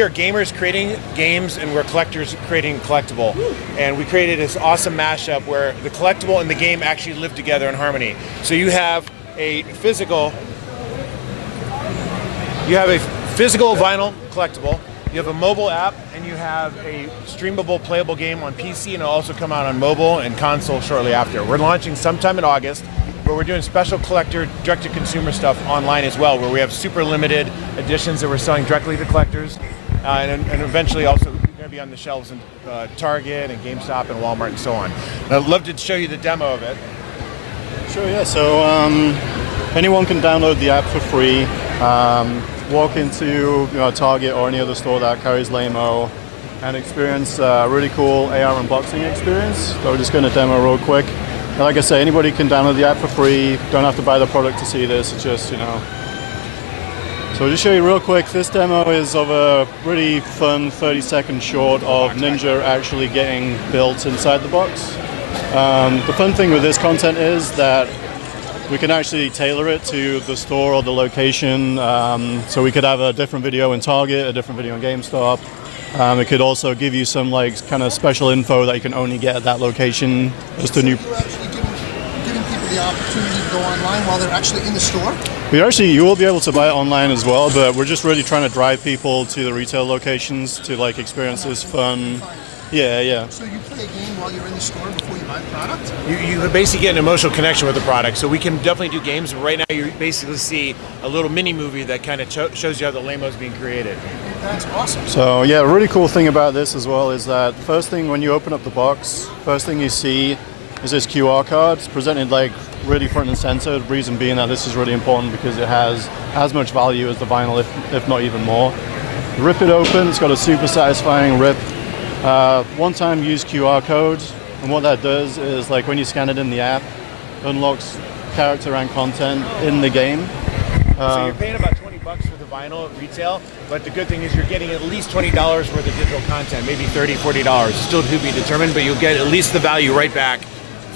we are gamers creating games, and we're collectors creating collectible. And we created this awesome mashup where the collectible and the game actually live together in harmony. So you have a physical vinyl collectible, you have a mobile app, and you have a streamable, playable game on PC, and it'll also come out on mobile and console shortly after. We're launching sometime in August, where we're doing special collector, direct-to-consumer stuff online as well, where we have super limited editions that we're selling directly to collectors, and eventually also going to be on the shelves in Target and GameStop and Walmart and so on. And I'd love to show you the demo of it. Sure, yeah. So anyone can download the app for free. Walk into Target or any other store that carries LAMO and experience a really cool AR unboxing experience. So we're just going to demo real quick. And like I say, anybody can download the app for free. Don't have to buy the product to see this. It's just, So I'll just show you real quick. This demo is of a really fun 30-second short of Ninja actually getting built inside the box. The fun thing with this content is that we can actually tailor it to the store or the location. So we could have a different video in Target, a different video in GameStop. It could also give you some kind of special info that you can only get at that location. Just a new. You're actually giving people the opportunity to go online while they're actually in the store? You will be able to buy it online as well, but we're just really trying to drive people to the retail locations to experience this fun. Yeah. So you play a game while you're in the store before you buy the product? You basically get an emotional connection with the product, so we can definitely do games. Right now you basically see a little mini movie that kind of shows you how the LAMO is being created. That's awesome. So yeah, a really cool thing about this as well is that first thing when you open up the box, first thing you see is this QR card. It's presented really front and center, the reason being that this is really important because it has as much value as the vinyl, if not even more. You rip it open, it's got a super satisfying rip. One-time use QR code, and what that does is when you scan it in the app, unlocks character and content in the game. So you're paying about $20 for the vinyl at retail, but the good thing is you're getting at least $20 worth of digital content, maybe $30, $40. Still to be determined, but you'll get at least the value right back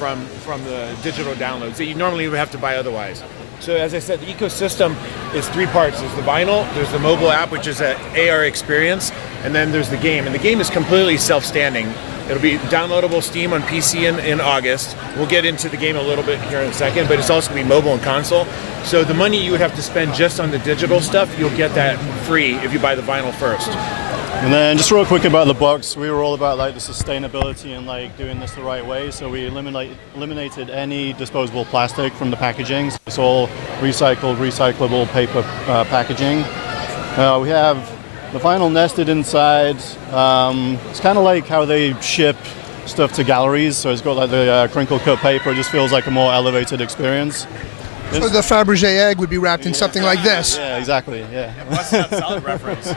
from the digital downloads that you normally would have to buy otherwise. So as I said, the ecosystem is three parts. There's the vinyl, there's the mobile app, which is an AR experience, and then there's the game. And the game is completely self-standing. It'll be downloadable Steam on PC in August. We'll get into the game a little bit here in a second, but it's also going to be mobile and console. So the money you would have to spend just on the digital stuff, you'll get that free if you buy the vinyl first. And then just real quick about the box, we were all about the sustainability and doing this the right way. So we eliminated any disposable plastic from the packaging. So it's all recyclable paper packaging. We have the vinyl nested inside. It's kind of like how they ship stuff to galleries. So it's got the crinkle cut paper. It just feels like a more elevated experience. So the Fabergé egg would be wrapped in something like this? Yeah, exactly. Yeah. What's that solid reference?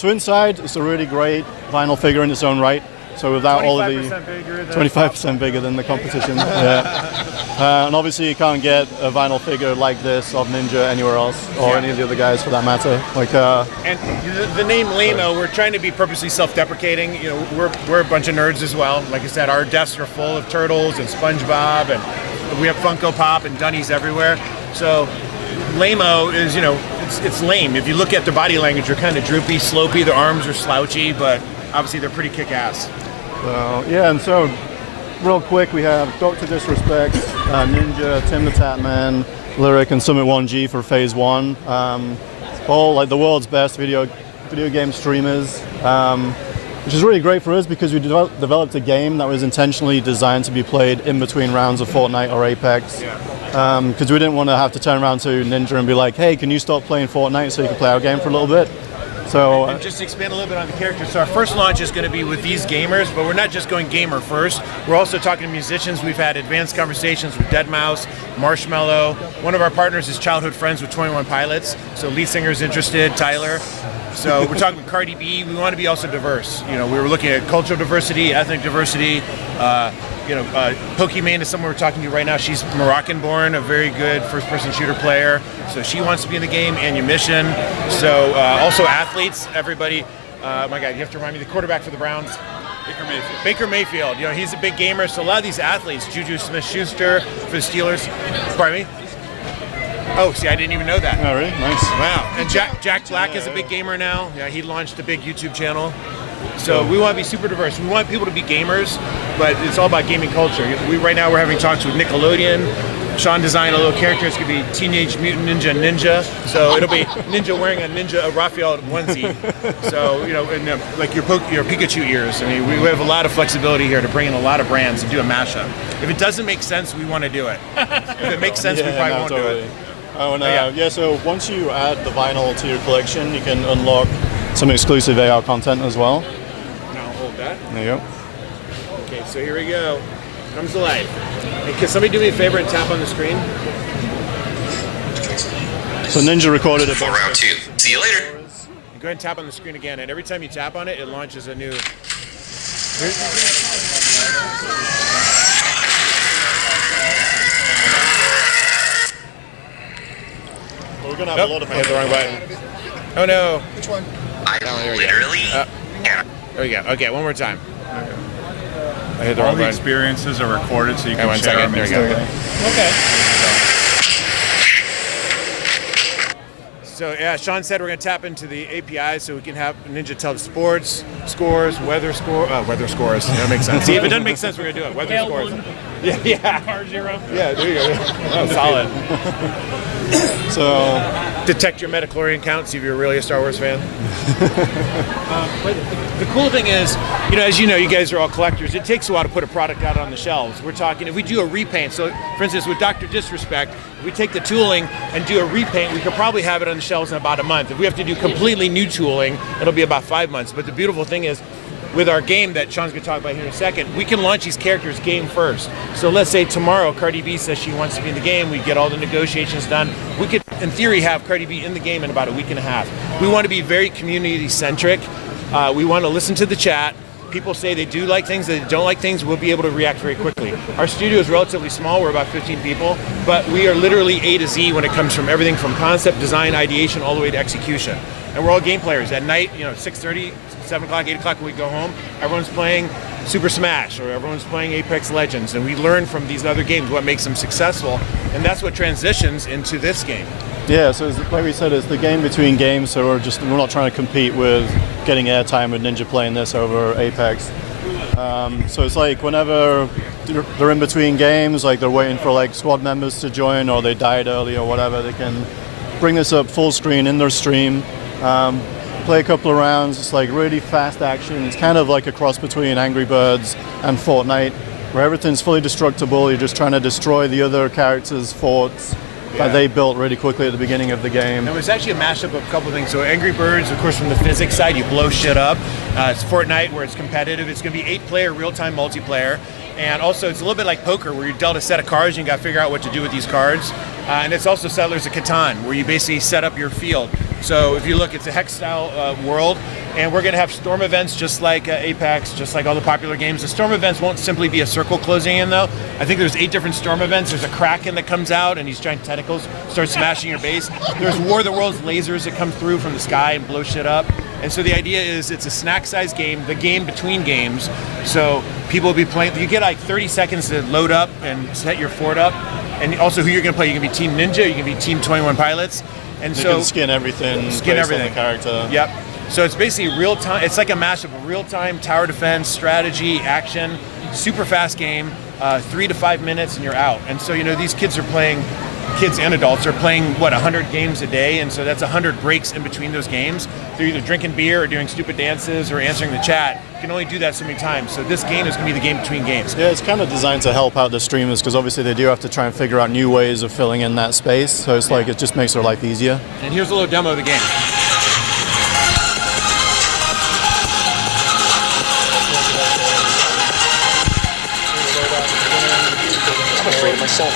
So inside, it's a really great vinyl figure in its own right. So without all of the 25% bigger than the competition. Yeah. And obviously you can't get a vinyl figure like this of Ninja anywhere else, or any of the other guys for that matter. And the name LAMO, we're trying to be purposely self-deprecating. We're a bunch of nerds as well. Like I said, our desks are full of turtles and SpongeBob, and we have Funko Pop and Dunnies everywhere. So LAMO is, it's lame. If you look at their body language, they're kind of droopy, slopey. Their arms are slouchy, but obviously they're pretty kick-ass. So and so real quick, we have Dr. Disrespect, Ninja, Tim the Tatman, Lyric, and Summit 1G for Phase 1. All the world's best video game streamers, which is really great for us because we developed a game that was intentionally designed to be played in between rounds of Fortnite or Apex. Because we didn't want to have to turn around to Ninja and be like, hey, can you stop playing Fortnite so you can play our game for a little bit? So, and just to expand a little bit on the characters, so our first launch is going to be with these gamers, but we're not just going gamer first. We're also talking to musicians. We've had advanced conversations with deadmau5, Marshmello. One of our partners is childhood friends with 21 Pilots, so lead singer is interested, Tyler. So we're talking with Cardi B. We want to be also diverse. We were looking at cultural diversity, ethnic diversity. Pokimane is someone we're talking to right now. She's Moroccan-born, a very good first-person shooter player. So she wants to be in the game. Mission. So also athletes, everybody. My God, you have to remind me, the quarterback for the Browns. Baker Mayfield. He's a big gamer. So a lot of these athletes, Juju Smith-Schuster for the Steelers. Pardon me? Oh, see, I didn't even know that. Oh, really? Nice. Wow. And Jack Black is a big gamer now. Yeah, he launched a big YouTube channel. So we want to be super diverse. We want people to be gamers, but it's all about gaming culture. Right now we're having talks with Nickelodeon. Shaun designed a little character. It's going to be Teenage Mutant Ninja. So it'll be Ninja wearing a Raphael onesie. So, and like your Pikachu ears. I mean, we have a lot of flexibility here to bring in a lot of brands and do a mashup. If it doesn't make sense, we want to do it. If it makes sense, we probably won't do it. Oh, and so once you add the vinyl to your collection, you can unlock some exclusive AR content as well. Now hold that. There you go. Okay, so here we go. Comes to life. Hey, can somebody do me a favor and tap on the screen? So Ninja recorded it for round 2. See you later. Go ahead and tap on the screen again, and every time you tap on it, it launches a new. We're gonna have a lot of I hit the wrong button. Oh no. Which one? I literally. There we go. Okay, one more time. I hit the All wrong the button. experiences are recorded, so you can One share second. them. There we go. Okay. So yeah, Shaun said we're going to tap into the API so we can have Ninja tell the sports scores, weather scores. That makes sense. See, if it doesn't make sense, we're going to do it. Weather scores. Yeah. Car 0. Yeah, there you go. Oh, solid. So Detect your metachlorian count, see if you're really a Star Wars fan. But the cool thing is, as you know, you guys are all collectors. It takes a while to put a product out on the shelves. We're talking, if we do a repaint, so for instance, with Dr. Disrespect, if we take the tooling and do a repaint, we could probably have it on the shelves in about a month. If we have to do completely new tooling, it'll be about 5 months. But the beautiful thing is, with our game that Shaun's going to talk about here in a second, we can launch these characters game first. So let's say tomorrow Cardi B says she wants to be in the game, we get all the negotiations done. We could, in theory, have Cardi B in the game in about a week and a half. We want to be very community-centric. We want to listen to the chat. People say they do like things, they don't like things, we'll be able to react very quickly. Our studio is relatively small, we're about 15 people, but we are literally A to Z when it comes from everything from concept, design, ideation, all the way to execution. And we're all game players. At night, 6:30, 7 o'clock, 8 o'clock when we go home, everyone's playing Super Smash or everyone's playing Apex Legends, and we learn from these other games what makes them successful, and that's what transitions into this game. yeah, so like we said, it's the game between games. So we're not trying to compete with getting airtime with Ninja playing this over Apex. So it's like whenever they're in between games, like they're waiting for like squad members to join or they died early or whatever, they can bring this up full screen in their stream. Play a couple of rounds. It's like really fast action. It's kind of like a cross between Angry Birds and Fortnite, where everything's fully destructible. You're just trying to destroy the other characters' forts that they built really quickly at the beginning of the game. It was actually a mashup of a couple of things. So Angry Birds, of course, from the physics side, you blow shit up. It's Fortnite, where it's competitive. It's going to be 8-player real-time multiplayer. And also, it's a little bit like poker, where you're dealt a set of cards and you got to figure out what to do with these cards. And it's also Settlers of Catan, where you basically set up your field. So if you look, it's a hex-style world, and we're going to have storm events just like Apex, just like all the popular games. The storm events won't simply be a circle closing in, though. I think there's 8 different storm events. There's a Kraken that comes out, and these giant tentacles start smashing your base. There's War of the Worlds lasers that come through from the sky and blow shit up. And so the idea is it's a snack-sized game, the game between games. So people will be playing. You get like 30 seconds to load up and set your fort up. And also who you're going to play. You can be Team Ninja, you can be Team 21 Pilots. And You so can skin everything based on the character. Yep. So it's basically real time. It's like a mashup of real time tower defense, strategy, action, super fast game. 3 to 5 minutes and you're out. And so these kids and adults are playing 100 games a day, and so that's 100 breaks in between those games. They're either drinking beer or doing stupid dances or answering the chat. You can only do that so many times. So this game is going to be the game between games. Yeah, it's kind of designed to help out the streamers because obviously they do have to try and figure out new ways of filling in that space. So it's like it just makes their life easier. And here's a little demo of the game. I'm afraid of myself.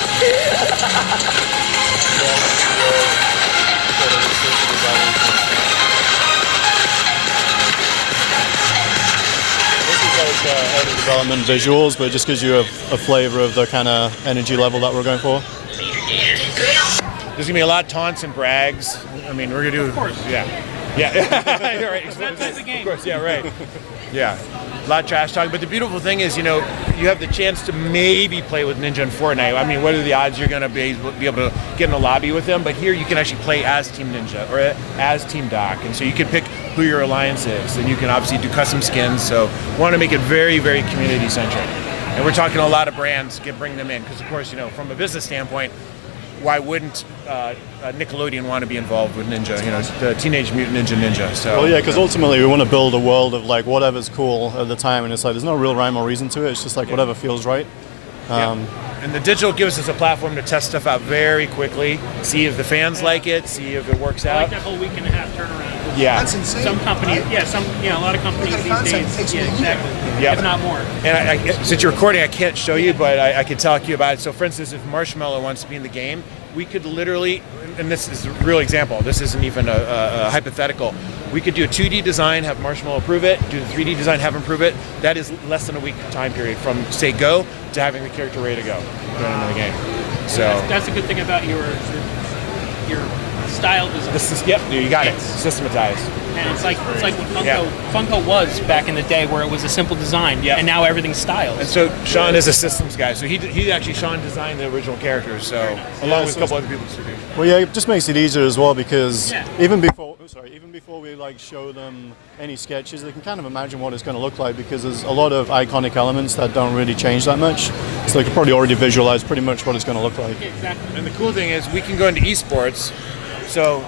Early development visuals, but it just gives you a flavor of the kind of energy level that we're going for. There's going to be a lot of taunts and brags. I mean, we're going to do, yeah. Yeah, yeah, right. That's the game. Of course, yeah, right. Yeah, a lot of trash talking. But the beautiful thing is, you have the chance to maybe play with Ninja in Fortnite. I mean, what are the odds you're going to be able to get in a lobby with them? But here you can actually play as Team Ninja or as Team Doc. And so you can pick who your alliance is. And you can obviously do custom skins. So we want to make it very, very community-centric. And we're talking to a lot of brands to bring them in. Because, of course, from a business standpoint, why wouldn't Nickelodeon want to be involved with Ninja, the Teenage Mutant Ninja. So, well, yeah, because ultimately we want to build a world of like whatever's cool at the time, and it's like there's no real rhyme or reason to it. It's just like whatever feels right. And the digital gives us a platform to test stuff out very quickly, see if the fans like it, see if it works I out. like that whole week and a half turnaround. Yeah. That's insane. Some companies, right? a lot of companies Look at the these concept, days, it takes yeah, me a year. exactly, Yeah. if not more. And since you're recording, I can't show you, but I can talk to you about it. So, for instance, if Marshmallow wants to be in the game, we could literally, and this is a real example, this isn't even a hypothetical, we could do a 2D design, have Marshmallow approve it, do the 3D design, have him approve it. That is less than a week time period from, say, go to having the character ready to go going into the game. So That's a good thing about your style design. this is, you got it, systematized. And it's like what Yeah. Funko was back in the day, where it was a simple design, Yeah. and now everything's styles. And so Shaun is a systems guy, so Shaun designed the original characters, so along with a couple other people to do. Well, yeah, it just makes it easier as well because Yeah. even before we like show them any sketches, they can kind of imagine what it's going to look like because there's a lot of iconic elements that don't really change that much. So they can probably already visualize pretty much what it's going to look like. Yeah, exactly. And the cool thing is we can go into esports. So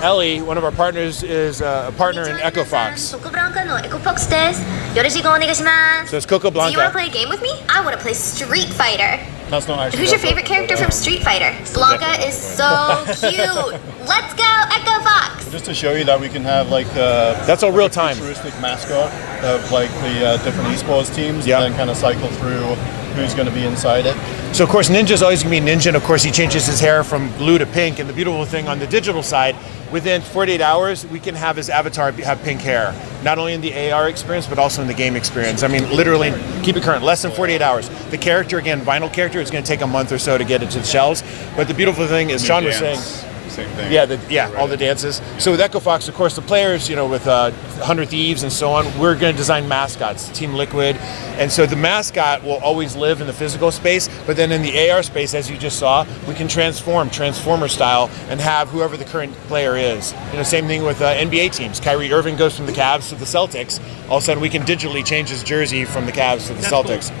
Ellie, one of our partners, is a partner in EcoFox. ココブランカのエコフォックスです。よろしくお願いします So it's Coco Do you want to Blanca. play a game with me? I want to play Street Fighter. That's not actually. Who's your favorite character from Street Fighter? Blanca is so cute. Let's go, Echo Fox. Just to show you that we can have like That's all real time. futuristic mascot of like the different esports teams, Yeah. and then kind of cycle through who's going to be inside it. So of course Ninja's always going to be Ninja, and of course he changes his hair from blue to pink. And the beautiful thing on the digital side, within 48 hours, we can have his avatar have pink hair. Not only in the AR experience, but also in the game experience. I mean, literally, keep it current, less than 48 hours. The character, again, vinyl character, is going to take a month or so to get into the shelves. But the beautiful thing is, Shaun was saying, Same thing. yeah, all the dances. So with EcoFox, of course, the players, with 100 Thieves and so on, we're going to design mascots, Team Liquid. And so the mascot will always live in the physical space, but then in the AR space, as you just saw, we can Transformer style, and have whoever the current player is. Same thing with NBA teams. Kyrie Irving goes from the Cavs to the Celtics. All of a sudden, we can digitally change his jersey from the Cavs to the That's Celtics.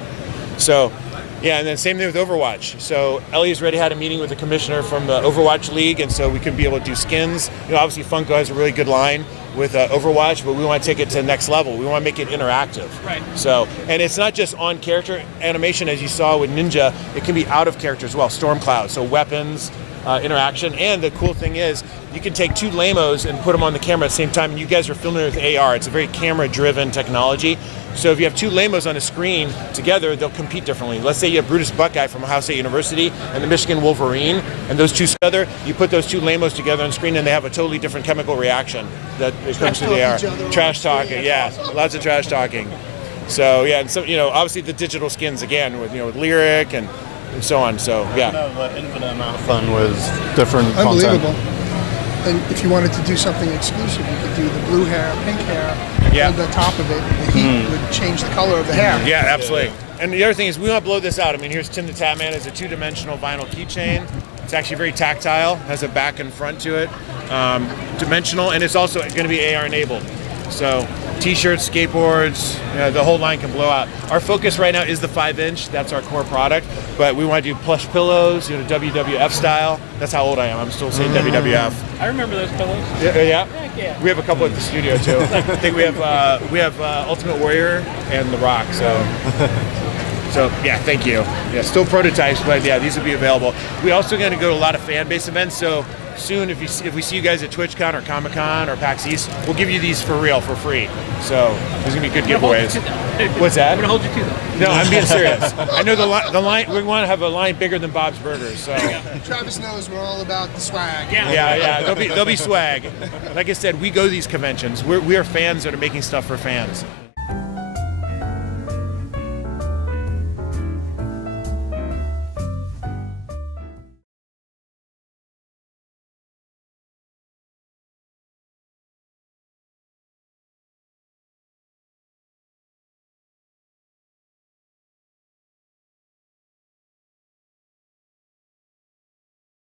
So, yeah, and then same thing with Overwatch. So Ellie's already had a meeting with the commissioner from the Overwatch League, and so we can be able to do skins. Obviously Funko has a really good line with Overwatch, but we want to take it to the next level. We want to make it interactive. Right. So, and it's not just on character animation, as you saw with Ninja. It can be out of character as well. Storm Cloud, so weapons, interaction, and the cool thing is you can take two LAMOs and put them on the camera at the same time. And you guys are familiar with AR. It's a very camera-driven technology. So if you have two LAMOs on a screen together, they'll compete differently. Let's say you have Brutus Buckeye from Ohio State University and the Michigan Wolverine, and those two together, you put those two LAMOs together on screen and they have a totally different chemical reaction that it comes through the AR. Each other on Trash screen, talking, that's yeah, awesome. lots of trash talking. So yeah, and so obviously the digital skins again with with Lyric and so on. So yeah. Have an infinite amount of fun with different content. Unbelievable. And if you wanted to do something exclusive, you could do the blue hair, pink hair, Yeah. and the top of it. The heat would change the color of the hair. Yeah, absolutely. And the other thing is we want to blow this out. I mean, here's Tim the Tatman as a two-dimensional vinyl keychain. It's actually very tactile, has a back and front to it, dimensional, and it's also going to be AR enabled. So t-shirts, skateboards, the whole line can blow out. Our focus right now is the 5-inch. That's our core product. But we want to do plush pillows, WWF style. That's how old I am. I'm still saying WWF. I remember those pillows. Yeah. Heck yeah. We have a couple at the studio too. I think we have Ultimate Warrior and The Rock. So yeah, thank you. Yeah, still prototypes, but yeah, these will be available. We also going to go to a lot of fan base events. So soon, if we see you guys at TwitchCon or Comic Con or PAX East, we'll give you these for real, for free. So there's gonna be good giveaways. What's that? I'm gonna hold you to that. No, I'm being serious. I know the line. We want to have a line bigger than Bob's Burgers. So Travis knows we're all about the swag. yeah, there'll be swag. Like I said, we go to these conventions. We are fans that are making stuff for fans.